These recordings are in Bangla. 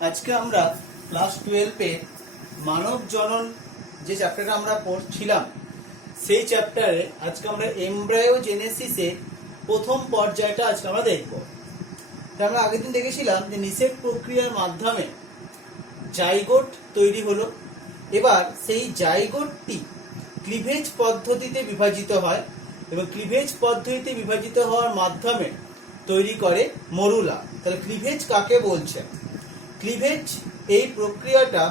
আজকে আমরা ক্লাস 12 মানব জনন যে চ্যাপ্টারটা আমরা পড়ছিলাম সেই চ্যাপ্টারে আজকে আমরা এমব্রায়োজেনেসিসে প্রথম পর্যায়টা আজকে আমরা দেখব। আমরা আগের দিন দেখেছিলাম যে নিষেক প্রক্রিয়ার মাধ্যমে জাইগোট তৈরি হলো। এবার সেই জাইগোটটি ক্লিভেজ পদ্ধতিতে বিভাজিত হয় এবং ক্লিভেজ পদ্ধতিতে বিভাজিত হওয়ার মাধ্যমে তৈরি করে মরুলা। তাহলে ক্লিভেজ কাকে বলছে? ক্লিভেজ এই প্রক্রিয়াটা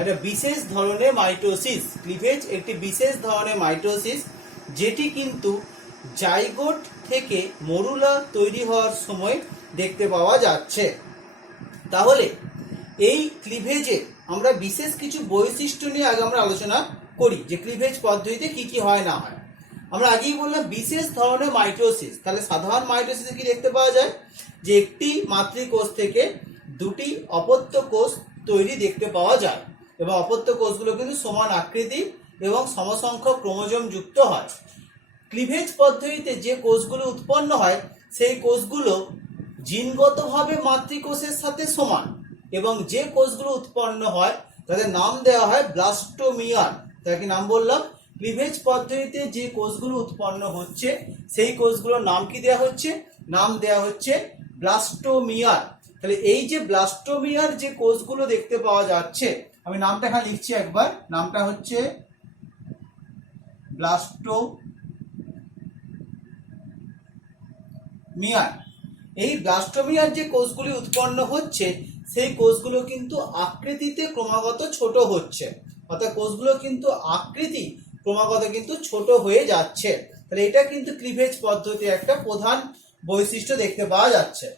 একটা বিশেষ ধরনের মাইটোসিস। ক্লিভেজ একটি বিশেষ ধরনের মাইটোসিস যেটি কিন্তু জাইগোট থেকে মরুলা তৈরি হওয়ার সময় দেখতে পাওয়া যাচ্ছে। তাহলে এই ক্লিভেজে আমরা বিশেষ কিছু বৈশিষ্ট্য নিয়ে আগে আমরা আলোচনা করি যে ক্লিভেজ পদ্ধতিতে কি কি হয় না হয়। আমরা আগেই বললাম বিশেষ ধরনের মাইটোসিস। তাহলে সাধারণ মাইটোসিসে কি দেখতে পাওয়া যায় যে একটি মাতৃকোষ থেকে দুটি অপত্য কোষ তৈরি দেখতে পাওয়া যায় এবং অপত্য কোষগুলো কিন্তু সমান আকৃতি এবং সমসংখ্যক ক্রোমোজোম যুক্ত হয়। ক্লিভেজ পদ্ধতিতে যে কোষগুলো উৎপন্ন হয় সেই কোষগুলো জিনগতভাবে মাতৃকোষের সাথে সমান এবং যে কোষগুলো উৎপন্ন হয় তাদের নাম দেওয়া হয় ব্লাস্টোমিয়ার। তার কি নাম বললাম? ক্লিভেজ পদ্ধতিতে যে কোষগুলো উৎপন্ন হচ্ছে সেই কোষগুলোর নাম কি দেওয়া হচ্ছে? নাম দেওয়া হচ্ছে ব্লাস্টোমিয়ার। তাহলে এই যে ব্লাস্টোমিয়ার যে কোষগুলো দেখতে পাওয়া যাচ্ছে, আমি নামটা এখানে লিখছি একবার, নামটা হচ্ছে ব্লাস্টোমিয়ার। এই ব্লাস্টোমিয়ার যে কোষগুলি উৎপন্ন হচ্ছে সেই কোষগুলো কিন্তু আকৃতিতে ক্রমাগত ছোট হচ্ছে, অর্থাৎ কোষগুলো কিন্তু আকৃতি ক্রমাগত কিন্তু ছোট হয়ে যাচ্ছে। তাহলে এটা কিন্তু ক্লিভেজ পদ্ধতির একটা প্রধান বৈশিষ্ট্য দেখতে পাওয়া যাচ্ছে।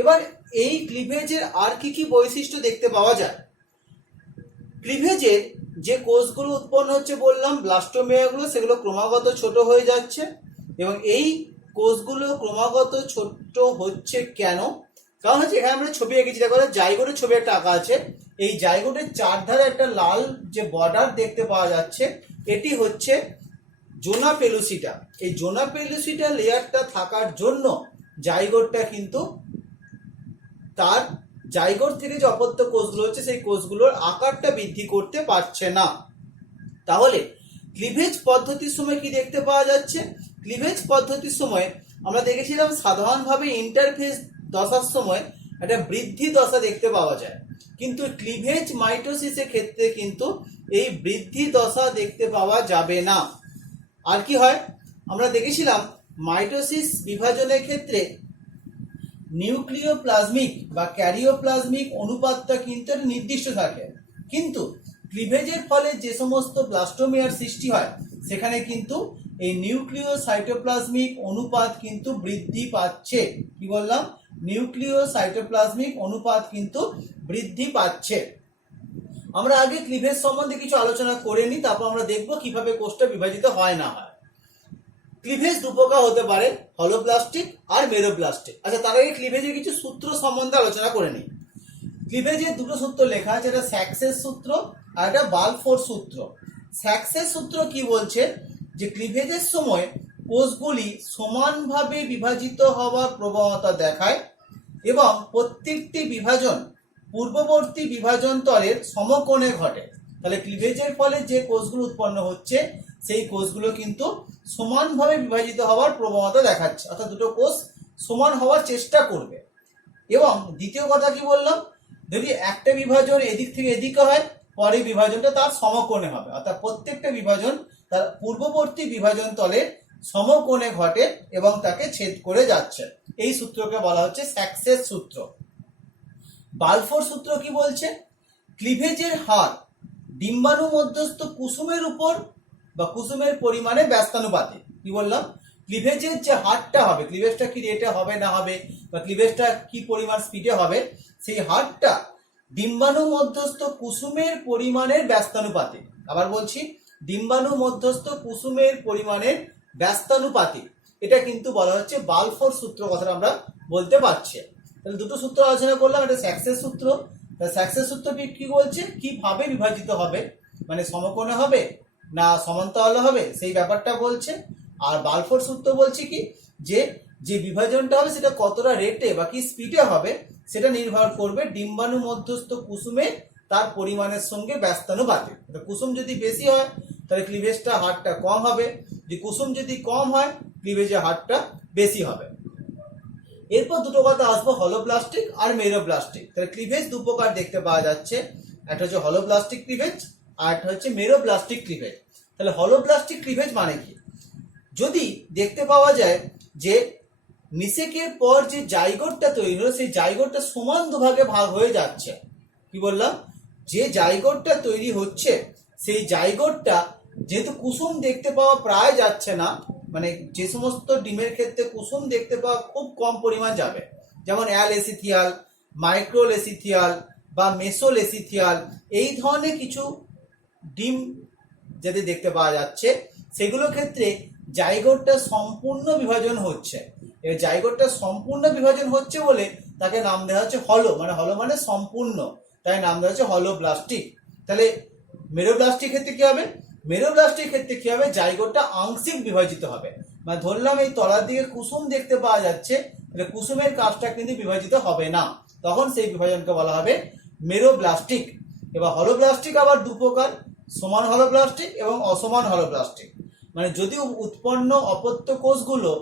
এবার এই ক্লিভেজের আর কি কি বৈশিষ্ট্য দেখতে পাওয়া যায়? ক্লিভেজের যে কোষগুলো উৎপন্ন হচ্ছে বললাম ব্লাস্টোমিয়ারগুলো, সেগুলো ক্রমাগত ছোট হয়ে যাচ্ছে এবং এই কোষগুলো ক্রমাগত ছোট হচ্ছে কেন? কারণ হচ্ছে এখানে আমরা ছবি এঁকেছি, দেখো জাইগোটের ছবি একটা আঁকা আছে। এই জাইগোটের চারধারে একটা লাল যে বর্ডার দেখতে পাওয়া যাচ্ছে, এটি হচ্ছে জোনা পেলুসিটা। এই জোনা পেলুসিটা লেয়ারটা থাকার জন্য জাইগোটটা কিন্তু তার জাইগোট থেকে যে অপত্য কোষগুলো হচ্ছে সেই কোষগুলোর আকারটা বৃদ্ধি করতে পারছে না। তাহলে ক্লিভেজ পদ্ধতির সময় কি দেখতে পাওয়া যাচ্ছে? ক্লিভেজ পদ্ধতির সময় আমরা দেখেছিলাম সাধারণভাবে ইন্টারফেজ দশার সময় একটা বৃদ্ধি দশা দেখতে পাওয়া যায়, কিন্তু ক্লিভেজ মাইটোসিসের ক্ষেত্রে কিন্তু এই বৃদ্ধি দশা দেখতে পাওয়া যাবে না। আর কি হয়? আমরা দেখেছিলাম মাইটোসিস বিভাজনের ক্ষেত্রে নিউক্লিওপ্লাজমিক বা ক্যারিওপ্লাজমিক অনুপাতটা কিন্তু নির্দিষ্ট থাকে, কিন্তু ক্লিভেজের ফলে যে সমস্ত ব্লাস্টোমিয়ার সৃষ্টি হয় সেখানে কিন্তু এই নিউক্লিওসাইটোপ্লাজমিক অনুপাত কিন্তু বৃদ্ধি পাচ্ছে। কি বললাম? নিউক্লিওসাইটোপ্লাজমিক অনুপাত কিন্তু বৃদ্ধি পাচ্ছে। আমরা আগে ক্লিভেজ সম্বন্ধে কিছু আলোচনা করে নিই, তারপর আমরা দেখব কিভাবে কোষটা বিভাজিত হয় না হয়। ক্লিভেজ দু প্রকার হতে পারে, হলোপ্লাস্টিক আর মেরোপ্লাস্টিক। আচ্ছা, তার আগে ক্লিভেজের কিছু সূত্র সম্বন্ধে আলোচনা করে নিই। ক্লিভেজের দুটো সূত্র লেখা আছে, একটা স্যাক্সের সূত্র আর একটা বালফোর সূত্র। স্যাক্সের সূত্র কি বলছে? যে ক্লিভেজের সময় কোষগুলি সমানভাবে বিভাজিত হওয়ার প্রবণতা দেখায় এবং প্রত্যেকটি বিভাজন পূর্ববর্তী বিভাজন তলের সমকোণে ঘটে। তাহলে ক্লিভেজের ফলে যে কোষগুলো উৎপন্ন হচ্ছে সেই কোষগুলো কিন্তু সমানভাবে বিভাজিত হওয়ার প্রবণতা দেখাচ্ছে, অর্থাৎ দুটো কোষ সমান হওয়ার চেষ্টা করবে। এবং দ্বিতীয় কথা কি বললাম? যদি একটা বিভাজন এদিক থেকে এদিকে হয়, পরের বিভাজনটা তার সমকোণে হবে, অর্থাৎ প্রত্যেকটা বিভাজন তার পূর্ববর্তী বিভাজন তলের সমকোণে ঘটে এবং তাকে ছেদ করে যাচ্ছে। এই সূত্রকে বলা হচ্ছে স্যাক্সের সূত্র। বালফোর সূত্র কি বলছে? ক্লিভেজের হার ডিম্বাণু মধ্যস্থ কুসুমের উপর বা কুসুমের পরিমাণে ব্যস্তানুপাতিক। কি বললাম? ক্লিভেজের যে হারটা হবে, ক্লিভেজটা কি রেটে হবে না হবে বা ক্লিভেজটা কি পরিমাণ স্পিডে হবে, সেই হারটা ডিম্বাণু মধ্যস্থ কুসুমের পরিমাণের ব্যস্তানুপাতিক। আবার বলছি, ডিম্বাণু মধ্যস্থ কুসুমের পরিমাণের ব্যস্তানুপাতিক। এটা কিন্তু বলা হচ্ছে বালফোর সূত্র, কথাটা আমরা বলতে পারছি। তাহলে দুটো সূত্র আলোচনা করলাম, এটা স্যাক্সের সূত্র। স্যাক্সের সূত্রটি কি বলছে? কিভাবে বিভাজিত হবে, মানে সমকোণে হবে না সমান্তরালে হবে, সেই ব্যাপারটা বলছে। আর বালফোর সূত্র বলছে কি? যে যে বিভাজনটা হবে সেটা কতটা রেটে বা কি স্পিডে হবে সেটা নির্ভর করবে ডিম্বাণু মধ্যস্থ কুসুমে তার পরিমাণের সঙ্গে ব্যস্তানুপাতে। কুসুম যদি বেশি হয় তাহলে ক্লিভেজটা হারটা কম হবে, যে কুসুম যদি কম হয় ক্লিভেজের হারটা বেশি হবে। এরপর দুটো কথা আসবো, হলোপ্লাস্টিক আর মেরোপ্লাস্টিক। তাহলে ক্লিভেজ দু প্রকার দেখতে পাওয়া যাচ্ছে, একটা হচ্ছে হলোপ্লাস্টিক ক্লিভেজ আর একটা হচ্ছে মেরোপ্লাস্টিক ক্লিভেজ। তাহলে হলোপ্লাস্টিক ক্লিভেজ মানে কি? যদি দেখতে পাওয়া যায় যে নিষেকের পর যে জাইগোটটা তৈরি হলো সেই জাইগোটটা সমান দুভাগে ভাগ হয়ে যাচ্ছে। কি বললাম? যে জাইগোটটা তৈরি হচ্ছে সেই জাইগোটটা যেহেতু কুসুম দেখতে পাওয়া প্রায় যাচ্ছে না, মানে যে সমস্ত ডিমের ক্ষেত্রে কুসুম দেখতে পাওয়া খুব কম পরিমাণ যাবে, যেমন অ্যালেসিথিয়াল, মাইক্রোলেসিথিয়াল বা মেসোলেসিথিয়াল, এই ধরনের কিছু ডিম যাতে দেখতে পাওয়া যাচ্ছে সেগুলোর ক্ষেত্রে জাইগোটটা সম্পূর্ণ বিভাজন হচ্ছে। এই জাইগোটটা সম্পূর্ণ বিভাজন হচ্ছে বলে তাকে নাম দেওয়া হচ্ছে হলো, মানে হলো মানে সম্পূর্ণ, তাই নাম দেওয়া হচ্ছে হলোপ্লাস্টিক। তাহলে মেরোপ্লাস্টিক ক্ষেত্রে কি হবে? মেরোপ্লাস্টিক ক্ষেত্রে কি হবে? জাইগোটটা আংশিক বিভাজিত হবে, মানে ধরলাম এই তলার দিকে কুসুম দেখতে পাওয়া যাচ্ছে, তাহলে কুসুমের কাজটা কিন্তু বিভাজিত হবে না, তখন সেই বিভাজনকে বলা হবে মেরোপ্লাস্টিক। এবার হলোপ্লাস্টিক আবার দু প্রকার, সমান হলোপ্লাস্টিক এবং অসমান হলোপ্লাস্টিক। মানে যদি উৎপন্ন অপত্য কোষগুলো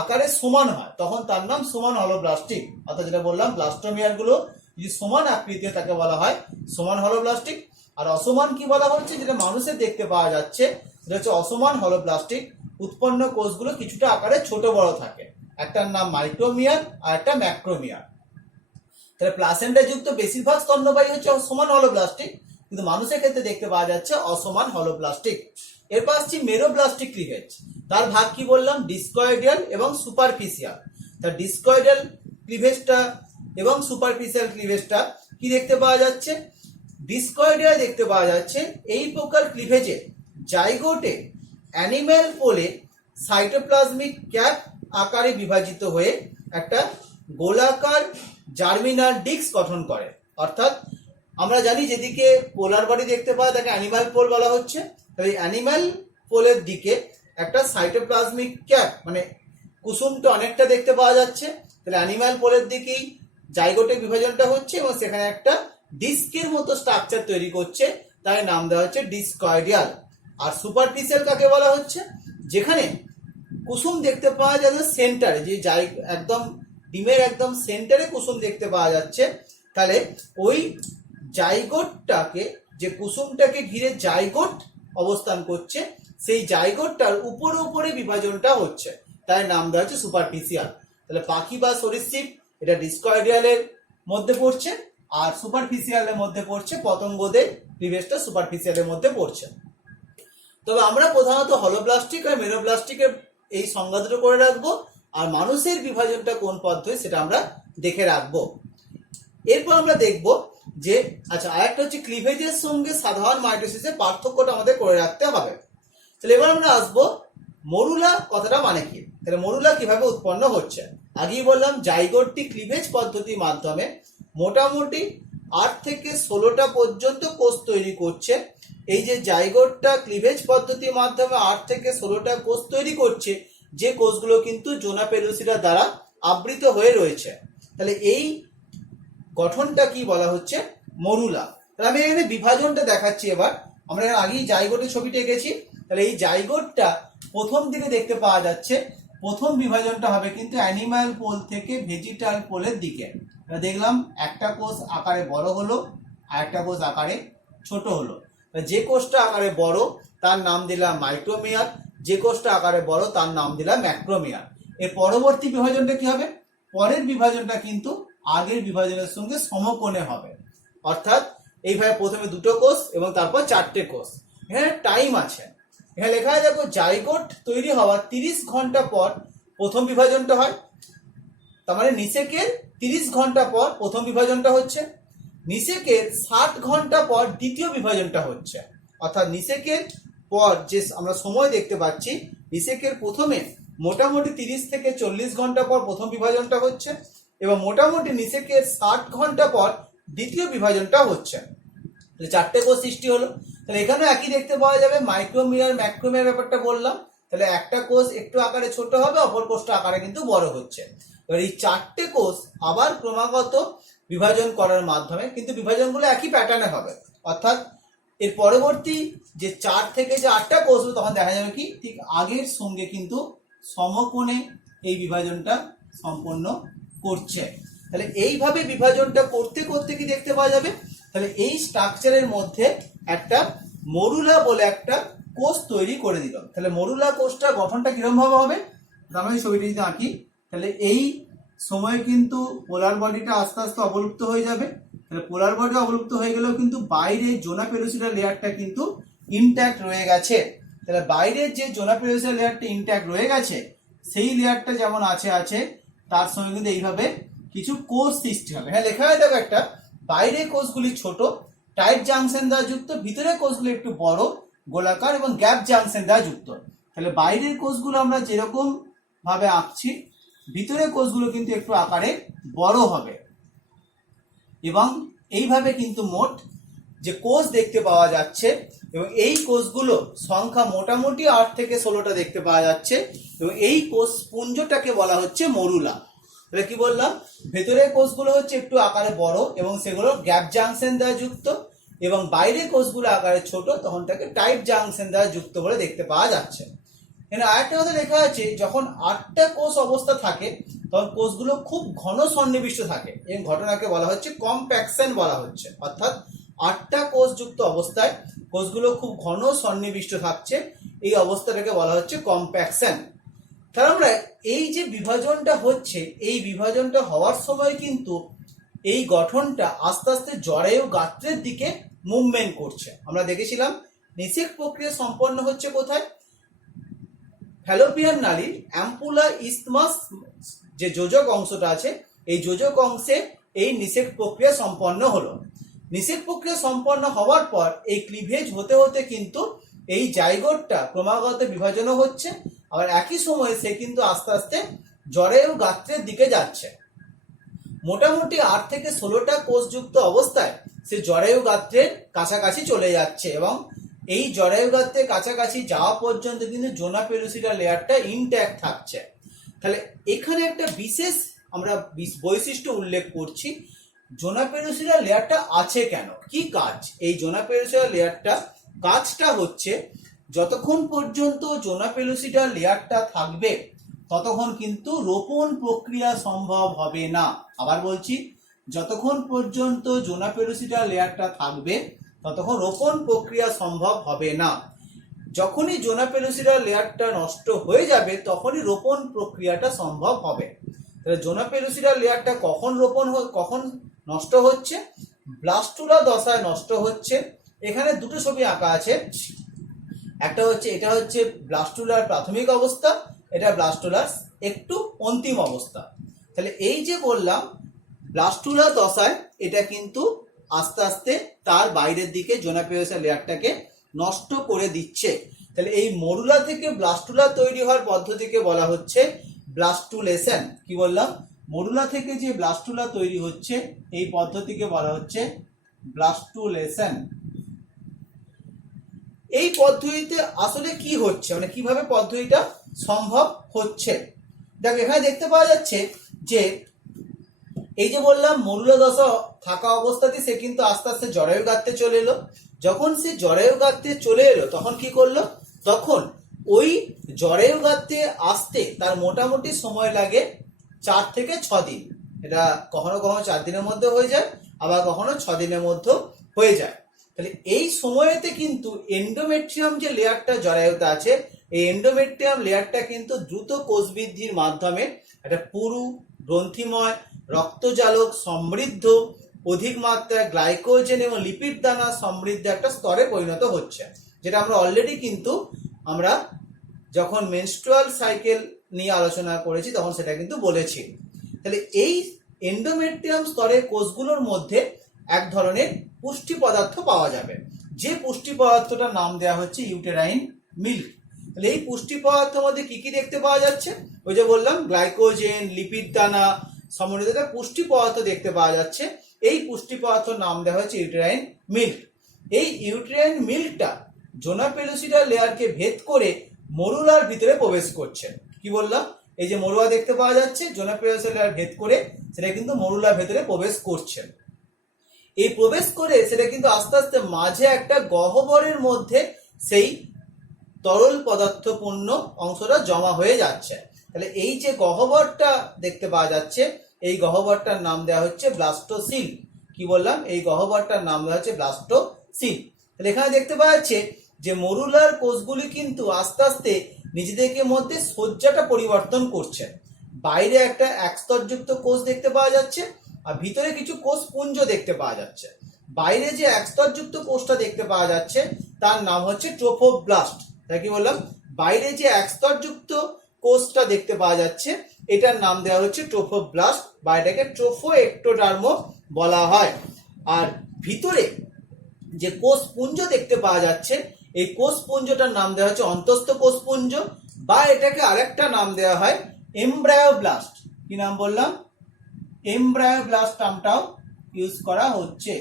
আকারে সমান হয় তখন তার নাম সমান হলোপ্লাস্টিক, অর্থাৎ যেটা বললাম ব্লাস্টোমিয়ার গুলো যদি সমান আকৃতি তাকে বলা হয় সমান হলোপ্লাস্টিক। আর অসমান কি বলা হচ্ছে? যেটা মানুষের দেখতে পাওয়া যাচ্ছে সেটা হচ্ছে অসমান হলোপ্লাস্টিক। উৎপন্ন কোষগুলো কিছুটা আকারে ছোট বড় থাকে, একটার নাম মাইক্রোমিয়ার আর একটা ম্যাক্রোমিয়ার। তাহলে প্লাসেন্টা যুক্ত বেশিরভাগ স্তন্যপায়ী হচ্ছে সমান হলোপ্লাস্টিক, কিন্তু মানুষের ক্ষেত্রে দেখতে পাওয়া যাচ্ছে অসমান হলোপ্লাস্টিক। এরপর আসছি মেরোপ্লাস্টিক ক্লিভেজ। তার ভাগ কি বললাম? ডিসকয়েডিয়াল এবং সুপারফিশিয়াল। তার ডিসকয়েডিয়াল ক্লিভেজটা এবং সুপারফিশিয়াল ক্লিভেজটা কি দেখতে পাওয়া যাচ্ছে? ডিসকয়েডিয়াল দেখতে পাওয়া যাচ্ছে এই প্রকার ক্লিভেজে জাইগোটে অ্যানিম্যাল পোলে সাইটোপ্লাজমিক ক্যাপ আকারে বিভাজিত হয়ে একটা গোলাকার জার্মিনাল ডিস্ক গঠন করে। অর্থাৎ আমরা জানি যেদিকে পোলার বডি দেখতে পাওয়া তাকে অ্যানিমাল পোল বলা হচ্ছে, তাই অ্যানিমাল পোলের দিকে একটা সাইটোপ্লাজমিক ক্যাপ মানে কুসুমটা অনেকটা দেখতে পাওয়া যাচ্ছে, তাহলে অ্যানিমাল পোলের দিকেই জাইগোটের বিভাজনটা হচ্ছে এবং সেখানে একটা ডিস্কের মতো স্ট্রাকচার তৈরি করছে, তাই নাম দেওয়া হচ্ছে ডিসকয়েডিয়াল। আর সুপারফিশিয়াল কাকে বলা হচ্ছে? যেখানে কুসুম দেখতে পাওয়া যাচ্ছে সেন্টারে, যে একদম ডিমের একদম সেন্টারে কুসুম দেখতে পাওয়া যাচ্ছে, তাহলে ওই জাইগোটটাকে, যে কুসুমটাকে ঘিরে জাইগোট অবস্থান করছে, সেই জাইগোটটার উপরে উপরে বিভাজনটা হচ্ছে, তাই নাম দেওয়া হচ্ছে সুপারফিশিয়াল। তাহলে পাখি বা সরীসৃপ এটা ডিসকয়েডিয়ালের মধ্যে পড়ছে, আর সুপারফিশিয়ালের মধ্যে পড়ছে পতঙ্গদের ক্লিভেজটা সুপারফিশিয়ালের মধ্যে পড়ছে। তবে আমরা প্রধানত হলোপ্লাস্টিক আর মেরোপ্লাস্টিকের এই সংজ্ঞা দুটো করে রাখবো, আর মানুষের বিভাজনটা কোন পদ্ধতি সেটা আমরা দেখে রাখবো। এরপর আমরা দেখবো যে আচ্ছা আরেকটা হচ্ছে ক্লিভেজের সঙ্গে সাধারণ মাইটোসিসের পার্থক্যটা আমাদের করে রাখতে হবে। তাহলে এবার আমরা আসবো মরুলা কথাটা মানে কি। তাহলে মরুলা কিভাবে উৎপন্ন হচ্ছে? আগেই বললাম জাইগোটটি ক্লিভেজ পদ্ধতির মাধ্যমে মোটামুটি 8 থেকে 16টা পর্যন্ত কোষ তৈরি করছে। এই যে জাইগোটটা ক্লিভেজ পদ্ধতির মাধ্যমে 8 থেকে 16টা কোষ তৈরি করছে, যে কোষগুলো কিন্তু জোনা পেলুসিডা দ্বারা আবৃত হয়ে রয়েছে, তাহলে এই গঠনটা কি বলা হচ্ছে? মরুলা। তাহলে আমি এখানে বিভাজনটা দেখাচ্ছি। এবার আমরা আগেই জাইগোটের ছবিটা এঁকেছি, তাহলে এই জাইগোটটা প্রথম দিকে দেখতে পাওয়া যাচ্ছে, প্রথম বিভাজনটা হবে কিন্তু অ্যানিমাল পোল থেকে ভেজিটাল পোলের দিকে। দেখলাম একটা কোষ আকারে বড় হলো আর একটা কোষ আকারে ছোট হলো। যে কোষটা আকারে বড় তার নাম দিলাম মাইক্রোমিয়ার, যে কোষটা আকারে বড় তার নাম দিলাম ম্যাক্রোমিয়ার। এর পরবর্তী বিভাজনটা কি হবে? পরের বিভাজনটা কিন্তু আগের বিভাজনের সঙ্গে সমকোণে হবে, অর্থাৎ এইভাবে প্রথমে দুটো কোষ এবং তারপর 4টে কোষ। এখানে টাইম আছে, এখানে লেখা আছে দেখো জাইগোট তৈরি হওয়ার 30 ঘন্টা পর প্রথম বিভাজনটা হয়। তার মানে নিষেকের 30 ঘন্টা পর প্রথম বিভাজনটা হচ্ছে, নিষেকের 60 ঘন্টা পর দ্বিতীয় বিভাজনটা হচ্ছে। অর্থাৎ নিষেকের পর যে আমরা সময় দেখতে পাচ্ছি, নিষেকের প্রথমে মোটামুটি 30 থেকে 40 ঘন্টা পর প্রথম বিভাজনটা হচ্ছে এবং মোটামুটি নিষেকের 60 ঘন্টা পর দ্বিতীয় বিভাজনটা হচ্ছে। 4টে কোষ সৃষ্টি হলো। তাহলে এখানেও একই দেখতে পাওয়া যাবে, মাইক্রোমিয়ার ম্যাক্রোমিয়ার ব্যাপারটা বললাম। তাহলে একটা কোষ একটু আকারে ছোট হবে, অপর কোষটা আকারে কিন্তু বড় হচ্ছে। এবার এই 4টে কোষ আবার ক্রমাগত বিভাজন করার মাধ্যমে, কিন্তু বিভাজনগুলো একই প্যাটার্নে হবে, অর্থাৎ এর পরবর্তী যে 4 থেকে যে 8টা কোষ হবে তখন দেখা যাবে কি ঠিক আগের সঙ্গে কিন্তু সমকোণে এই বিভাজনটা সম্পন্ন করছে। তাহলে এইভাবে বিভাজনটা করতে করতে কি দেখতে পাওয়া যাবে, তাহলে এই স্ট্রাকচারের মধ্যে একটা মরুলা বলে একটা কোষ তৈরি করে দিল। তাহলে মরুলা কোষটার গঠনটা কিরকম ভাবে হবে, আমরা এই ছবিটা যদি আঁকি, তাহলে এই সময়ে কিন্তু পোলার বডিটা আস্তে আস্তে অবলুপ্ত হয়ে যাবে। তাহলে পোলার বডি অবলুপ্ত হয়ে গেলেও কিন্তু বাইরে জোনা পেলুসিডার লেয়ারটা কিন্তু ইনট্যাক্ট রয়ে গেছে। তাহলে বাইরের যে জোনা পেলুসিডার লেয়ারটা ইনট্যাক্ট রয়ে গেছে, সেই লেয়ারটা যেমন আছে তার সঙ্গে কিন্তু এইভাবে কিছু কোষ সৃষ্টি হবে। হ্যাঁ, লেখা হয়ে যাবে একটা, বাইরের কোষগুলি ছোট টাইট জাংশন দ্বারা যুক্ত, ভিতরের কোষগুলি একটু বড় গোলাকার এবং গ্যাপ জাংশন দ্বারা যুক্ত। তাহলে বাইরের কোষগুলো আমরা যেরকম ভাবে আঁকছি, ভিতরের কোষগুলো কিন্তু একটু আকারে বড় হবে। এবং এইভাবে কিন্তু মোট যে কোষ দেখতে পাওয়া যাচ্ছে, এবং এই কোষগুলো সংখ্যা মোটামুটি 8 থেকে 16টা দেখতে পাওয়া যাচ্ছে, এবং এই কোষ পুঞ্জটাকে বলা হচ্ছে মরুলা। তাহলে কি বললাম, ভেতরের কোষগুলো হচ্ছে একটু আকারে বড় এবং সেগুলো গ্যাপ জাংশন দ্বারা যুক্ত, এবং বাইরের কোষগুলো আকারে ছোট, তখন তাকে টাইট জাংশন দ্বারা যুক্ত বলে দেখতে পাওয়া যাচ্ছে। এখানে আরেকটা কথা লেখা আছে, যখন 8টা কোষ অবস্থা থাকে তখন কোষগুলো খুব ঘন সন্নিবিষ্ট থাকে, এবং ঘটনাকে বলা হচ্ছে কম্প্যাকশন বলা হচ্ছে। অর্থাৎ 8টা কোষ যুক্ত অবস্থায় কোষগুলো খুব ঘন সন্নিবিষ্ট থাকছে, এই অবস্থাটাকে বলা হচ্ছে কম্প্যাকশন। তাহলে আমরা এই যে বিভাজনটা হচ্ছে, এই বিভাজনটা হওয়ার সময় কিন্তু এই গঠনটা আস্তে আস্তে জরায়ু গাত্রের দিকে মুভমেন্ট করছে। আমরা দেখেছিলাম নিষেক প্রক্রিয়া সম্পন্ন হচ্ছে কোথায়, ফ্যালোপিয়ান নালীর অ্যাম্পুলা ইসথমাস যে যোজক অংশটা আছে, এই যোজক অংশে এই নিষেক প্রক্রিয়া সম্পন্ন হলো। নিষেক প্রক্রিয়া সম্পন্ন হওয়ার পর এই ক্লিভেজ হতে হতে কিন্তু এই জাইগোটটা ক্রমাগত বিভাজনও হচ্ছে, আবার একই সময়ে সে কিন্তু আস্তে আস্তে জরায়ু গাত্রের দিকে যাচ্ছে। মোটামুটি 8 থেকে 16টা কোষযুক্ত অবস্থায় সে জরায়ু গাত্রের কাছাকাছি চলে যাচ্ছে, এবং এই জরায়ু গাত্রের কাছাকাছি যাওয়া পর্যন্ত কিন্তু জোনা পেলুসিডার লেয়ারটা ইনট্যাক্ট থাকছে। তাহলে এখানে একটা বিশেষ আমরা বৈশিষ্ট্য উল্লেখ করছি, জোনা পেলুসিডার লেয়ারটা আছে কেন, কি কাজ। এই জোনা পেলুসিডার লেয়ারটা কাজটা হচ্ছে, যতক্ষণ পর্যন্ত জোনা পেলুসিডার লেয়ারটা থাকবে ততক্ষণ কিন্তু রোপণ প্রক্রিয়া সম্ভব হবে না। আবার বলছি, যতক্ষণ পর্যন্ত জোনা পেলুসিডার লেয়ারটা থাকবে ততক্ষণ রোপণ প্রক্রিয়া সম্ভব হবে না। যখনই জোনা পেলুসিডার লেয়ারটা নষ্ট হয়ে যাবে তখনই রোপণ প্রক্রিয়াটা সম্ভব হবে। তাহলে জোনা পেলুসিডার লেয়ারটা কখন নষ্ট হচ্ছে, ব্লাস্টুলা দশায় নষ্ট হচ্ছে। এখানে দুটো ছবি আঁকা আছে, একটা হচ্ছে এটা হচ্ছে ব্লাস্টুলার প্রাথমিক অবস্থা, এটা ব্লাস্টুলার একটু অন্তিম অবস্থা। তাহলে এই যে বললাম ব্লাস্টুলা দশায় এটা কিন্তু আস্তে আস্তে তার বাইরের দিকে জোনা পেলুসিডার লেয়ারটাকে নষ্ট করে দিচ্ছে। তাহলে এই মরুলা থেকে ব্লাস্টুলা তৈরি হওয়ার পদ্ধতিকে বলা হচ্ছে ব্লাস্টুলেশন। কি বললাম, মরুলা থেকে যে ব্লাস্টুলা তৈরি হচ্ছে এই পদ্ধতিকে বলা হচ্ছে ব্লাস্টুলেশন। এই পদ্ধতিতে আসলে কি হচ্ছে, মানে কিভাবে পদ্ধতিটা সম্ভব হচ্ছে, দেখো এখানে দেখতে পাওয়া যাচ্ছে যে এই যে বললাম মরুলা দশা থাকা অবস্থাতে সে কিন্তু আস্তে আস্তে জরায়ু গাত্রে চলে এলো। যখন সে জরায়ু গাত্রে চলে এলো তখন কি করলো, তখন ওই জরায়ু গাত্রে আসতে তার মোটামুটি সময় লাগে 4 থেকে 6 দিন। এটা কখনো কখনো 4 দিনের মধ্যে হয়ে যায়, আবার কখনো 6 দিনের মধ্যে হয়ে যায়। তাহলে এই সময়তে কিন্তু এন্ডোমেট্রিয়াম যে লেয়ারটা জরায়ুতে আছে, এই এন্ডোমেট্রিয়াম লেয়ারটা কিন্তু দ্রুত কোষ বৃদ্ধির মাধ্যমে একটা পুরু গ্রন্থিময় রক্তজালক সমৃদ্ধ অধিক মাত্রায় গ্লাইকোজেন এবং লিপিড দানা সমৃদ্ধ একটা স্তরে পরিণত হচ্ছে, যেটা আমরা অলরেডি কিন্তু আমরা যখন মেনস্ট্রুয়াল সাইকেল নিয়ে আলোচনা করেছি তখন সেটা কিন্তু বলেছি। তাহলে এই এন্ডোমেট্রিয়াম স্তরের কোষগুলোর মধ্যে এক ধরনের পুষ্টি পদার্থ পাওয়া যাবে, যে পুষ্টি পদার্থটার নাম দেওয়া হচ্ছে ইউটেরাইন মিল্ক। তাহলে এই পুষ্টি পদার্থের মধ্যে কি কি দেখতে পাওয়া যাচ্ছে, ওই যে বললাম গ্লাইকোজেন লিপিড দানা সমৃদ্ধ একটা পুষ্টি পদার্থ দেখতে পাওয়া যাচ্ছে। এই পুষ্টি পদার্থের নাম দেওয়া হচ্ছে ইউটেরাইন মিল্ক। এই ইউটেরাইন মিল্কটা জোনা পেলুসিডার লেয়ারকে ভেদ করে মরুলার ভিতরে প্রবেশ করছে। কি বললাম, এই যে মরুয়া দেখতে পাওয়া যাচ্ছে জোনাপেয়ার লেয়ার ভেদ করে সেটা কিন্তু মরুলার ভেতরে প্রবেশ করছে। এই প্রবেশ করে সেটা কিন্তু আস্তে আস্তে মাঝে একটা গহ্বরের মধ্যে সেই তরল পদার্থপূর্ণ অংশটা জমা হয়ে যাচ্ছে। তাহলে এই যে গহ্বরটা দেখতে পাওয়া যাচ্ছে এই গহ্বরটার নাম দেওয়া হচ্ছে ব্লাস্টোসিল। কি বললাম, এই গহ্বরটার নাম দেওয়া হচ্ছে ব্লাস্টোসিল। তাহলে এখানে দেখতে পাওয়া যাচ্ছে যে মরুলার কোষগুলি কিন্তু আস্তে আস্তে নিজেদেরকে মধ্যে সজ্জাটা পরিবর্তন করছে। বাইরে একটা একস্তরযুক্ত কোষ দেখতে পাওয়া যাচ্ছে আর ভিতরে কিছু কোষ পুঞ্জ দেখতে পাওয়া যাচ্ছে। বাইরে যে একস্তরযুক্ত কোষটা দেখতে পাওয়া যাচ্ছে তার নাম হচ্ছে ট্রোফোব্লাস্ট। তাই কি বললাম, বাইরে যে একস্তরযুক্ত কোষটা দেখতে পাওয়া যাচ্ছে এটার নাম দেওয়া হচ্ছে ট্রোফোব্লাস্ট বা এটাকে ট্রোফোএক্টোডার্ম বলা হয়। আর ভিতরে যে কোষ পুঞ্জ দেখতে পাওয়া যাচ্ছে এই কোষ পুঞ্জটার নাম দেওয়া হচ্ছে অন্তস্থ কোষ পুঞ্জ বা এটাকে আরেকটা নাম দেওয়া হয় এমব্রায়োব্লাস্ট। কি নাম বললাম, এমব্রায়োব্লাস্ট নামটাও ইউজ করা হচ্ছে।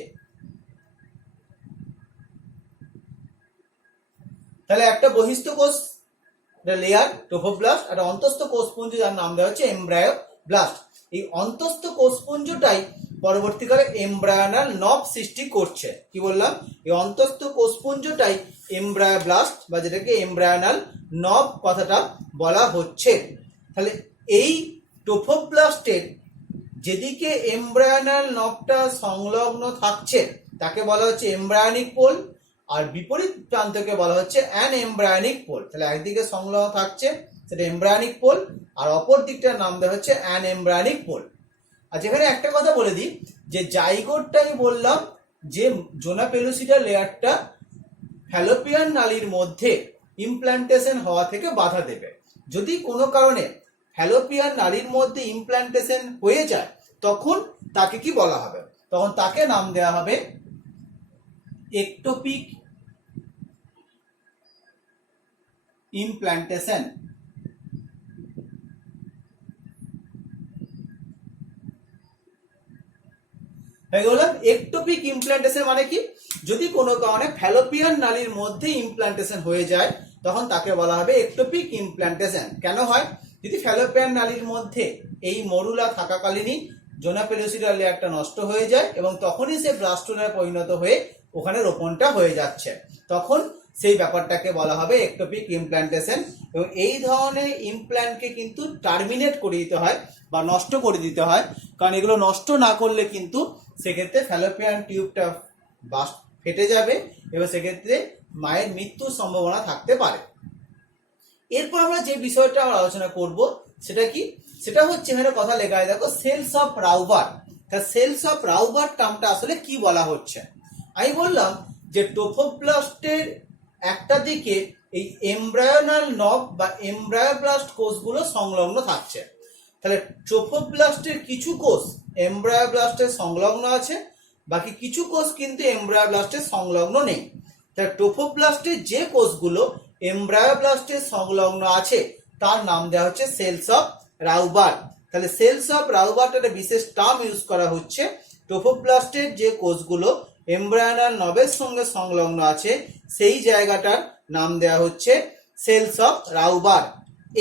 তাহলে একটা বহিস্থ কোষ লেয়ার ট্রোফোব্লাস্ট আর অন্তস্থ কোষপুঞ্জ যার নাম দেওয়া হচ্ছে এমব্রায়োব্লাস্ট। এই অন্তস্থ কোষপুঞ্জটাই পরবর্তীকালে এমব্রায়োনাল নব সৃষ্টি করছে। কি বললাম, এই অন্তস্থ কোষপুঞ্জটাই এমব্রায়োব্লাস্ট বা যেটাকে এমব্রায়োনাল নব কথাটা বলা হচ্ছে। তাহলে এই ট্রোফোব্লাস্টের যেদিকে এমব্রায়োনাল নবটা সংলগ্ন থাকছে তাকে বলা হচ্ছে এমব্রায়োনিক পোল আর বিপরীত প্রান্তকে বলা হচ্ছে অ্যানএমব্রায়োনিক পোল। তাহলে একদিকে সংলগ্ন থাকছে সেটা এমব্রায়োনিক পোল আর অপর দিকটার নাম দেওয়া হচ্ছে অ্যানএমব্রায়োনিক পোল। আর যেখানে একটা কথা বলে দিই যে জাইগোটটাই বললাম যে জোনা পেলুসিডা লেয়ারটা ফ্যালোপিয়ান নালীর মধ্যে ইমপ্ল্যান্টেশন হওয়া থেকে বাধা দেবে। যদি কোনো কারণে ফ্যালোপিয়ান নালীর মধ্যে ইমপ্ল্যান্টেশন হয়ে যায় তখন তাকে কি বলা হবে, তখন তাকে নাম দেওয়া হবে एक्टोपिक ইমপ্ল্যান্টেশন। एक्टोपिक ইমপ্ল্যান্টেশন মানে কি, যদি কোনো কারণে ফ্যালোপিয়ান নালীর মধ্যে ইমপ্ল্যান্টেশন হয়ে যায় তখন তাকে বলা হবে एक्टोपिक ইমপ্ল্যান্টেশন। কেন হয়, যদি ফ্যালোপিয়ান নালীর মধ্যে এই মরুলা থাকাকালীনই জোনা পেলুসিডা লেয়ারটা নষ্ট হয়ে যায় এবং তখনই সে ব্লাস্টোলায় পরিণত হয়ে ওখানে রোপণটা হয়ে যাচ্ছে তখন সেই ব্যাপারটাকে বলা হবে एक्टोपिक ইমপ্ল্যান্টেশন। এবং এই ধরনের ইমপ্ল্যান্টকে কিন্তু টার্মিনেট করে দিতে হয় বা নষ্ট করে দিতে হয়, কারণ এগুলো নষ্ট না করলে কিন্তু সেক্ষেত্রে ফ্যালোপিয়ান টিউবটা ফেটে যাবে এবং সেক্ষেত্রে মায়ের মৃত্যুর সম্ভাবনা থাকতে পারে। এরপর আমরা যে বিষয়টা আলোচনা করব সেটা কি, সেটা হচ্ছে এখানে কথা লেখা আছে দেখো সেলস অফ রাউবার্ট। সেলস অফ রাউবার্ট টার্মটা আসলে কি বলা হচ্ছে, আমি বললাম যে ট্রোফোব্লাস্টের একটা দিকে এই এমব্রায়োনাল নব বা এমব্রায়োব্লাস্ট কোষগুলো সংলগ্ন থাকছে। তাহলে ট্রোফোব্লাস্টের কিছু কোষ এমব্রায়োব্লাস্টের সংলগ্ন আছে, বাকি কিছু কোষ কিন্তু এমব্রায়োব্লাস্টের সংলগ্ন নেই। তাহলে ট্রোফোব্লাস্টের যে কোষগুলো এমব্রায়োব্লাস্টের সংলগ্ন আছে তার নাম দেওয়া হচ্ছে সেলস অফ রাউবার্ট। তাহলে সেলস অফ রাউবার্ট একটা বিশেষ টার্ম ইউজ করা হচ্ছে। ট্রোফোব্লাস্টের যে কোষগুলো এমব্রায়োনাল নবের সঙ্গে সংলগ্ন আছে সেই জায়গাটার নাম দেওয়া হচ্ছে সেলস অফ রাউবার্ট।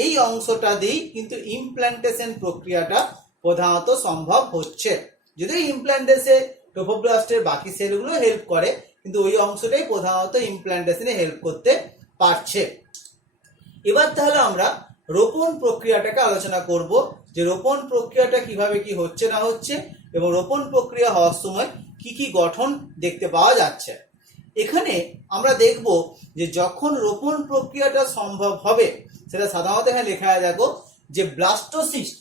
এই অংশটা দিয়েই কিন্তু ইমপ্ল্যান্টেশন প্রক্রিয়াটা প্রধানত সম্ভব হচ্ছে। যদি ইমপ্ল্যান্টেশনে ট্রোফোব্লাস্টের বাকি সেলগুলো হেল্প করে কিন্তু ওই অংশটাই প্রধানত ইমপ্ল্যান্টেশনে হেল্প করতে পারছে। এবার তাহলে আমরা রোপণ প্রক্রিয়াটাকে আলোচনা করব যে রোপণ প্রক্রিয়াটা কিভাবে কি হচ্ছে না হচ্ছে এবং রোপণ প্রক্রিয়া হওয়ার সময় কি কি গঠন দেখতে পাওয়া যাচ্ছে। এখানে আমরা দেখব যে যখন রোপণ প্রক্রিয়াটা সম্ভব হবে সেটা সাধারণত এখানে লেখা আছে দেখো যে ব্লাস্টোসিস্ট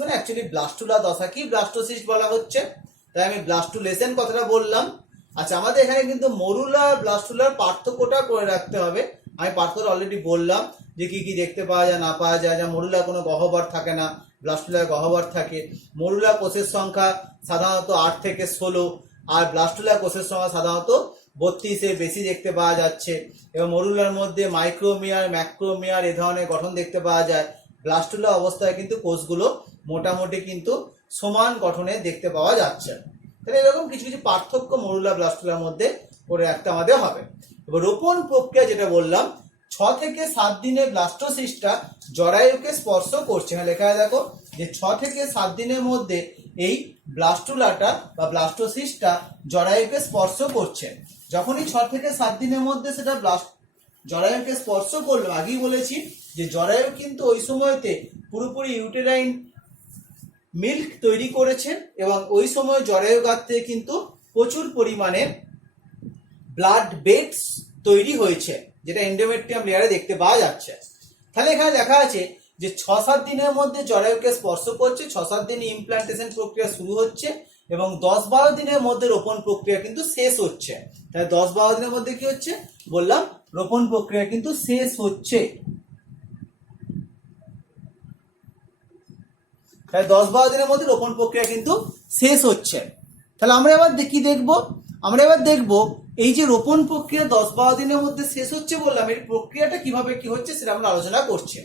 মানে অ্যাকচুয়ালি ব্লাস্টুলা দশাকেই ব্লাস্টোসিস্ট বলা হচ্ছে, তাই আমি ব্লাস্টুলেশন কথাটা বললাম। আচ্ছা, আমাদের এখানে কিন্তু মরুলা ব্লাস্টুলার পার্থক্যটা করে রাখতে হবে। আমি পার্থক্য অলরেডি বললাম যে কি কি দেখতে পাওয়া যায় না পাওয়া যায়। যা মরুলা কোনো গহ্বর থাকে না, ব্লাস্টুলার গহ্বর থাকে। মরুলা কোষের সংখ্যা সাধারণত 8 থেকে 16 আর ব্লাস্টুলা কোষের সংখ্যা সাধারণত 32-এর বেশি দেখতে পাওয়া যাচ্ছে। এবং মরুলার মধ্যে মাইক্রোমিয়ার ম্যাক্রোমিয়ার এ ধরনের গঠন দেখতে পাওয়া যায়। ব্লাস্টুলা অবস্থায় কিন্তু কোষগুলো মোটামুটি কিন্তু সমান গঠনে দেখতে পাওয়া যাচ্ছে। তাহলে এরকম কিছু কিছু পার্থক্য মরুলা ব্লাস্টুলার মধ্যে করে রাখতে আমাদের হবে। এবার রোপণ প্রক্রিয়া যেটা বললাম 6 থেকে 7 দিনে ব্লাস্টোসিস্টটা জরায়ুকে স্পর্শ করছে। হ্যাঁ, লেখা দেখো যে 6 থেকে 7 দিনের মধ্যে এই ব্লাস্টুলাটা বা ব্লাস্টোসিস্টটা জরায়ুকে স্পর্শ করছে। যখনই 6 থেকে 7 দিনের মধ্যে সেটা জরায়ুকে স্পর্শ করলো, আগেই বলেছি যে জরায়ু কিন্তু ওই সময়তে পুরোপুরি ইউটেরাইন মিল্ক তৈরি করেছে এবং ওই সময় জরায়ু গাঁত থেকে কিন্তু প্রচুর পরিমাণে ব্লাড বেডস তৈরি হয়েছে, যেটা এন্ডোমেট্রিয়াম লেয়ারে দেখতে পাওয়া যাচ্ছে। তাহলে এখানে দেখা আছে যে 6-7 দিনের মধ্যে জরায়ুকে স্পর্শ করছে, 6-7 দিনে ইমপ্লান্টেশন প্রক্রিয়া শুরু হচ্ছে এবং 10-12 দিনের মধ্যে রোপণ প্রক্রিয়া কিন্তু শেষ হচ্ছে। তাহলে 10-12 দিনের মধ্যে কি হচ্ছে বললাম, রোপণ প্রক্রিয়া কিন্তু শেষ হচ্ছে। তাহলে 10-12 দিনের মধ্যে রোপণ প্রক্রিয়া কিন্তু শেষ হচ্ছে। তাহলে আমরা এবার কি দেখব, আমরা এবার দেখব এই যে রোপণ প্রক্রিয়া 10-12 দিনের মধ্যে শেষ হচ্ছে বললাম, এর প্রক্রিয়াটা কিভাবে কি হচ্ছে সেটা আমরা আলোচনা করছি।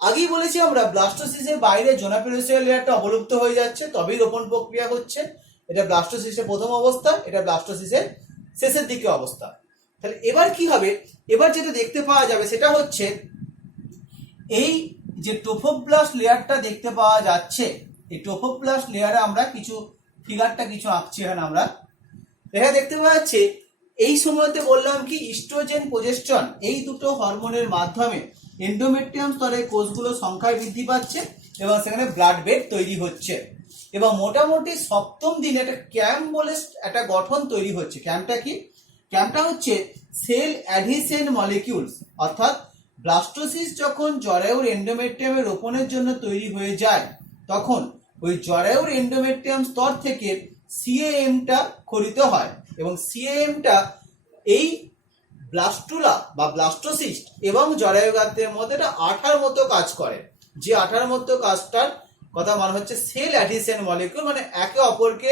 আগেই বলেছি আমরা ব্লাস্টোসিসের বাইরে জোনাপেরোসিয়াল লেয়ারটা অবলুপ্ত হয়ে যাচ্ছে, তবেই রোপণ প্রক্রিয়া হচ্ছে। এটা ব্লাস্টোসিসের প্রথম অবস্থা, এটা ব্লাস্টোসিসের শেষের দিকে অবস্থা। তাহলে এবার কি হবে, এবার যেটা দেখতে পাওয়া যাবে সেটা হচ্ছে এই যে টোফোব্লাস্ট লেয়ারটা দেখতে পাওয়া যাচ্ছে, এই টোফোব্লাস্ট লেয়ারে আমরা কিছু ফিগারটা কিছু আঁকছি। এখানে আমরা এখানে দেখতে পাওয়া যাচ্ছে এই সময়তে বললাম কি ইস্ট্রোজেন প্রোজেস্টেরন এই দুটো হরমোনের মাধ্যমে এন্ডোমেট্রিয়াম স্তরে কোষগুলো সংখ্যায় বৃদ্ধি পাচ্ছে এবং সেখানে ব্লাড বেড তৈরি হচ্ছে এবং মোটামুটি 7ম দিনে একটা ক্যাম্প বলে একটা গঠন তৈরি হচ্ছে। ক্যাম্পটা কি? ক্যাম্পটা হচ্ছে সেল অ্যাডহিশন মলিকিউলস, অর্থাৎ ব্লাস্টোসিস যখন জরায়ুর এন্ডোমেট্রিয়ামে রোপণের জন্য তৈরি হয়ে যায় তখন ওই জরায়ুর এন্ডোমেট্রিয়াম স্তর থেকে সিএএমটা খরিত হয় এবং সিএএমটা এই ব্লাস্টুলা বা ব্লাস্টোসিস্ট এবং জরায়ু গাত্রের মধ্যে একটা আঠার মতো কাজ করে। যে আঠার মতো কাজটার কথা মানে হচ্ছে সেল অ্যাডিশন মলিকিউল, মানে একে অপরকে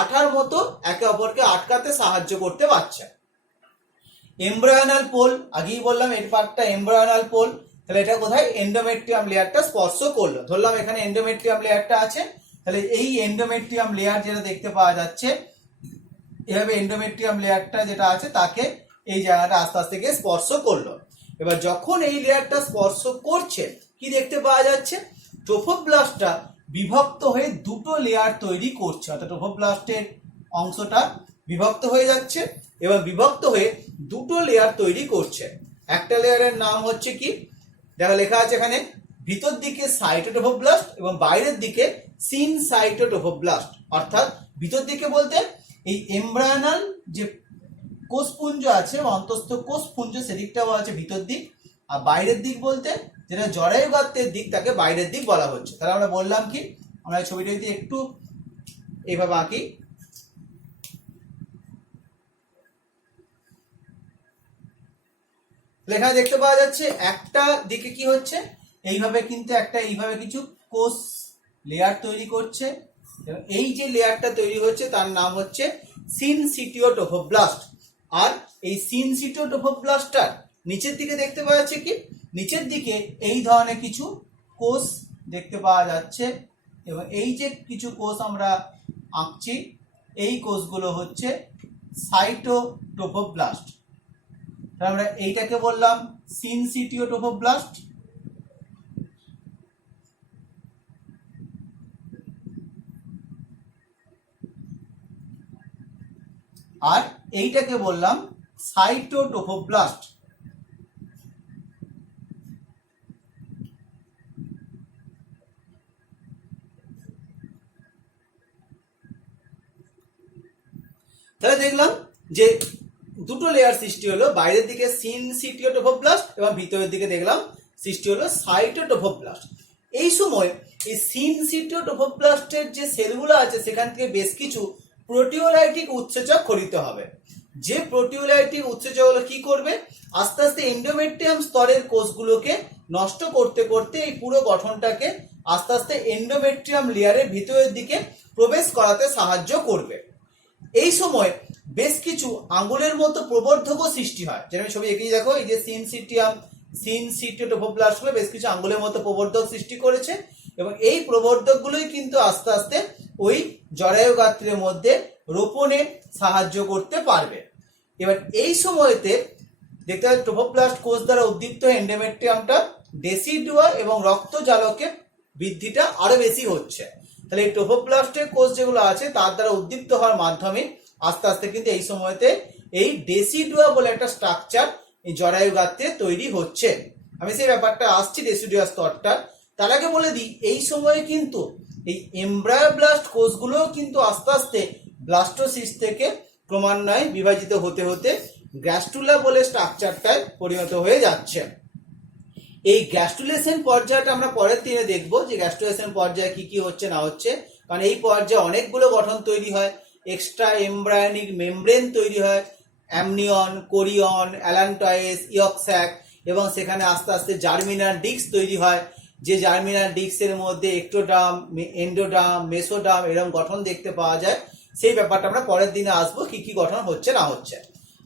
আঠার মতো একে অপরকে আটকাতে সাহায্য করতে পারছে। এমব্রায়োনাল পোল, আগেই বললাম এর পার্টটা এমব্রায়োনাল পোল। তাহলে এটা কোথায়? এন্ডোমেট্রিয়াম লেয়ারটা স্পর্শ করলো। ধরলাম এখানে এন্ডোমেট্রিয়াম লেয়ারটা আছে, তাহলে এই এন্ডোমেট্রিয়াম লেয়ার যেটা দেখতে পাওয়া যাচ্ছে এভাবে এন্ডোমেট্রিয়াম লেয়ারটা যেটা আছে তাকে এই জায়গাটা আস্তে আস্তে গিয়ে স্পর্শ করলো। এবার যখন এই লেয়ারটা স্পর্শ করছে কি দেখতে পাওয়া যাচ্ছে, টোফোব্লাস্টটা বিভক্ত হয়ে দুটো লেয়ার তৈরি করছে, অর্থাৎ টোফোব্লাস্টের অংশটা বিভক্ত হয়ে যাচ্ছে এবং বিভক্ত হয়ে দুটো লেয়ার তৈরি করছে। একটা লেয়ারের নাম হচ্ছে কি দেখা লেখা আছে এখানে, ভিতর দিকে সাইটোটোফোব্লাস্ট এবং বাইরের দিকে সিনসাইটোটোফোব্লাস্ট। অর্থাৎ ভিতর দিকে বলতে এই এমব্রায়োনাল যে কোষপুঞ্জ আছে বা অন্তঃস্থ কোষপুঞ্জ সেদিকটা বলা হচ্ছে ভিতর দিক, আর বাইরের দিক বলতে যেটা জরায়ু গাত্রের দিক তাকে বাইরের দিক বলা হচ্ছে। তাহলে আমরা বললাম কি, আমরা এই ছবিটা যদি একটু এইভাবে আঁকি, লেখা দেখতে পাওয়া যাচ্ছে একটা দিকে কি হচ্ছে এইভাবে কিন্তু একটা এইভাবে কিছু কোষ লেয়ার তৈরি করছে এবং এই যে লেয়ারটা তৈরি হচ্ছে তার নাম হচ্ছে সিনসিটিওটোফোব্লাস্ট। আর এই সিনসিটিওটোফোব্লাস্টটার নিচের দিকে দেখতে পাওয়া যাচ্ছে কি, নিচের দিকে এই ধরনের কিছু কোষ দেখতে পাওয়া যাচ্ছে এবং এই যে কিছু কোষ আমরা আঁকছি এই কোষগুলো হচ্ছে সাইটোটোফোব্লাস্ট। তাহলে আমরা এইটাকে বললাম সিনসিটিওটোফোব্লাস্ট, আর এইটাকে বললাম সাইটোটোফোব্লাস্ট। তাহলে দেখলাম যে দুটো লেয়ার সৃষ্টি হলো, বাইরের দিকে সিনসিটিওটোফোব্লাস্ট এবং ভিতরের দিকে দেখলাম সৃষ্টি হলো সাইটোটোফোব্লাস্ট। এই সময় এই সিনসিটিওটোফোব্লাস্টের যে সেলগুলো আছে সেখান থেকে বেশ কিছু প্রোটিওলাইটিক উৎসেচক খরিত হবে। যে প্রোটিওলাইটিক উৎসেচকগুলো কি করবে, আস্তে আস্তে এন্ডোমেট্রিয়াম স্তরের কোষগুলোকে নষ্ট করতে করতে এই পুরো গঠনটাকে আস্তে আস্তে এন্ডোমেট্রিয়াম লেয়ারের ভিতরের দিকে প্রবেশ করাতে সাহায্য করবে। এই সময় বেশ কিছু আঙ্গুলের মতো প্রবর্ধকও সৃষ্টি হয়, যেমন ছবি এঁকেই দেখো এই যে সিনসিটিওটোফোব্লাস্টগুলো বেশ কিছু আঙ্গুলের মতো প্রবর্ধক সৃষ্টি করেছে এবং এই প্রবর্ধকগুলোই কিন্তু আস্তে আস্তে ওই জরায়ু গাত্রের মধ্যে রোপণে সাহায্য করতে পারবে। এবার এই সময়তে দেখতে পাচ্ছি ট্রোফোপ্লাস্ট কোষ দ্বারা উদ্দীপ্ত এন্ডোমেট্রিয়ামটা ডেসিডুয়া এবং রক্ত জালকের বৃদ্ধিটা আরো বেশি হচ্ছে। তাহলে এই ট্রোফোপ্লাস্টের কোষ যেগুলো আছে তার দ্বারা উদ্দীপ্ত হওয়ার মাধ্যমে আস্তে আস্তে কিন্তু এই সময়তে এই ডেসিডুয়া বলে একটা স্ট্রাকচার এই জরায়ু গাত্রে তৈরি হচ্ছে। আমি সেই ব্যাপারটা আসছি ডেসিডুয়া স্তরটা। তার আগে বলে দিই এই সময়ে কিন্তু এই এমব্রায়োব্লাস্ট কোষগুলো কিন্তু আস্তে আস্তে ব্লাস্টোসিস্ট থেকে ক্রমান্বয়ে বিভাজিত হতে হতে গ্যাস্টুলা বলে স্ট্রাকচারটায় পরিণত হয়ে যাচ্ছে। এই গ্যাস্টুলেশন পর্যায়টা আমরা পরের দিনে দেখবো যে গ্যাস্টুলেশন পর্যায়ে কি কি হচ্ছে না হচ্ছে, কারণ এই পর্যায়ে অনেকগুলো গঠন তৈরি হয়, এক্সট্রা এমব্রায়োনিক মেমব্রেন তৈরি হয়, অ্যামনিয়ন, কোরিয়ন, অ্যালান্টয়েস, ইয়কস্যাক, এবং সেখানে আস্তে আস্তে জার্মিনাল ডিস্ক তৈরি হয়, যে জার্মিনাল ডিস্কের মধ্যে এক্টোডার্ম, এন্ডোডার্ম, মেসোডার্ম এরকম গঠন দেখতে পাওয়া যায়। সেই ব্যাপারটা আমরা পরের দিনে আসবো কি কি গঠন হচ্ছে না হচ্ছে।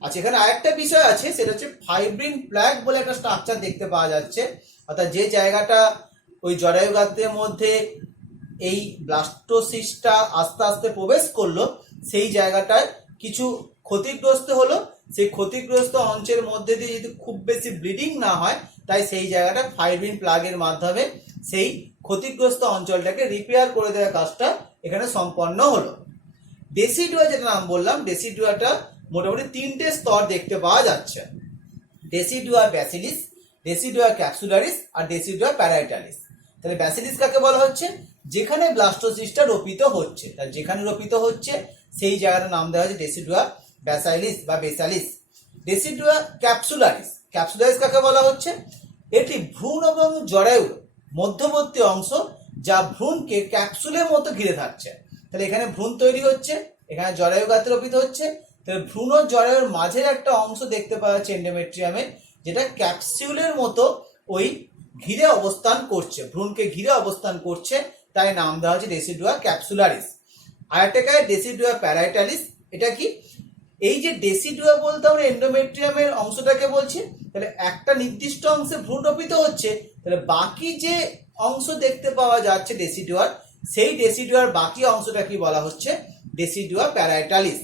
আচ্ছা, এখানে আরেকটা বিষয় আছে, সেটা হচ্ছে ফাইব্রিন প্ল্যাক বলে একটা স্ট্রাকচার দেখতে পাওয়া যাচ্ছে। অর্থাৎ যে জায়গাটা ওই জরায়ু গাত্রের মধ্যে এই ব্লাস্টোসিস্টটা আস্তে আস্তে প্রবেশ করলো সেই জায়গাটায় কিছু ক্ষতিগ্রস্ত হলো। সেই ক্ষতিগ্রস্ত অঞ্চলের মধ্যে দিয়ে যদি খুব বেশি ব্লিডিং না হয়, তাই সেই জায়গাটা ফাইব্রিন প্লাগের মাধ্যমে সেই ক্ষতিগ্রস্ত অঞ্চলটাকে রিপেয়ার করে দেওয়ার কাজটা এখানে সম্পন্ন হলো। ডেসিডুয়া যেটা নাম বললাম, ডেসিডুয়াটা মোটামুটি তিনটে স্তর দেখতে পাওয়া যাচ্ছে, ডেসিডুয়া ব্যাসিলিস, ডেসিডুয়া ক্যাপসুলারিস আর ডেসিডুয়া প্যারাইটালিস। তাহলে ব্যাসিলিস কাকে বলা হচ্ছে? যেখানে ব্লাস্টোসিস্টটা রোপিত হচ্ছে, তাহলে যেখানে রোপিত হচ্ছে সেই জায়গাটার নাম দেওয়া হচ্ছে ডেসিডুয়া ব্যাসাইলিস বা বেসালিস। ডেসিডুয়া ক্যাপসুলারিস, ক্যাপসুলারিস কাকে বলা হচ্ছে? এটি ভ্রূণ এবং জরায়ুর মধ্যবর্তী অংশ, যা ভ্রূণকে ক্যাপসুলের মতো ঘিরে থাকছে। তাহলে এখানে ভ্রূণ তৈরি হচ্ছে, এখানে জরায়ু গাত্রে রোপিত হচ্ছে, তাহলে ভ্রূণ ও জরায়ুর মাঝের একটা অংশ দেখতে পাওয়া যাচ্ছে এন্ডোমেট্রিয়ামে, যেটা ক্যাপসুলের মতো ওই ঘিরে অবস্থান করছে, ভ্রূণকে ঘিরে অবস্থান করছে, তাই নাম দেওয়া হচ্ছে ডেসিডুয়া ক্যাপসুলারিস। আর একটা ডেসিডুয়া প্যারাইটালিস। এটা কি? এই যে ডেসিডুয়া বলতে আমরা এন্ডোমেট্রিয়ামের অংশটাকে বলছি, তাহলে একটা নির্দিষ্ট অংশে ভ্রূণ রোপিত হচ্ছে, তাহলে বাকি যে অংশ দেখতে পাওয়া যাচ্ছে ডেসিডুয়ার, সেই ডেসিডুয়ার বাকি অংশটা কি বলা হচ্ছে? ডেসিডুয়া প্যারাইটালিস।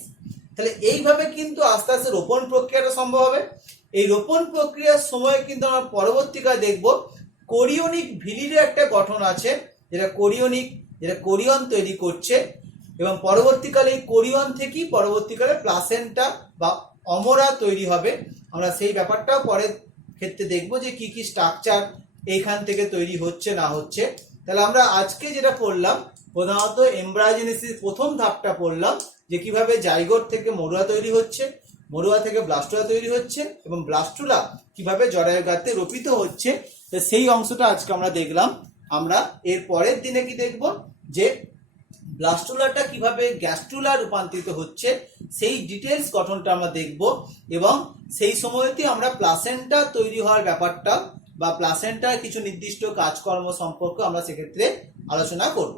তাহলে এইভাবে কিন্তু আস্তে আস্তে রোপণ প্রক্রিয়াটা সম্ভব হবে। এই রোপণ প্রক্রিয়ার সময় কিন্তু আমরা পরবর্তীকালে দেখব কোরিয়নিক ভিলির একটা গঠন আছে, যেটা কোরিয়ন তৈরি করছে, এবং পরবর্তীকালে এই কোরিয়ন থেকেই পরবর্তীকালে প্লাসেন্টা বা অমরা তৈরি হবে। আমরা সেই ব্যাপারটাও পরের ক্ষেত্রে দেখব যে কি কি স্ট্রাকচার এইখান থেকে তৈরি হচ্ছে না হচ্ছে। তাহলে আমরা আজকে যেটা পড়লাম, প্রধানত এমব্রায়োজেনেসিস প্রথম ধাপটা পড়লাম, যে কিভাবে জাইগোট থেকে মরুয়া তৈরি হচ্ছে, মরুয়া থেকে ব্লাস্টুলা তৈরি হচ্ছে, এবং ব্লাস্টুলা কিভাবে জরায়ু গাত্রে রোপিত হচ্ছে, তো সেই অংশটা আজকে আমরা দেখলাম। আমরা এর পরের দিনে কি দেখব, যে ব্লাস্টুলাটা কিভাবে গ্যাস্ট্রুলা রূপান্তরিত হচ্ছে সেই ডিটেলস গঠনটা আমরা দেখব, এবং সেই সময়তে আমরা প্লাসেন্টা তৈরি হওয়ার ব্যাপারটা বা প্লাসেন্টার কিছু নির্দিষ্ট কাজকর্ম সম্পর্কে আমরা সেক্ষেত্রে আলোচনা করব।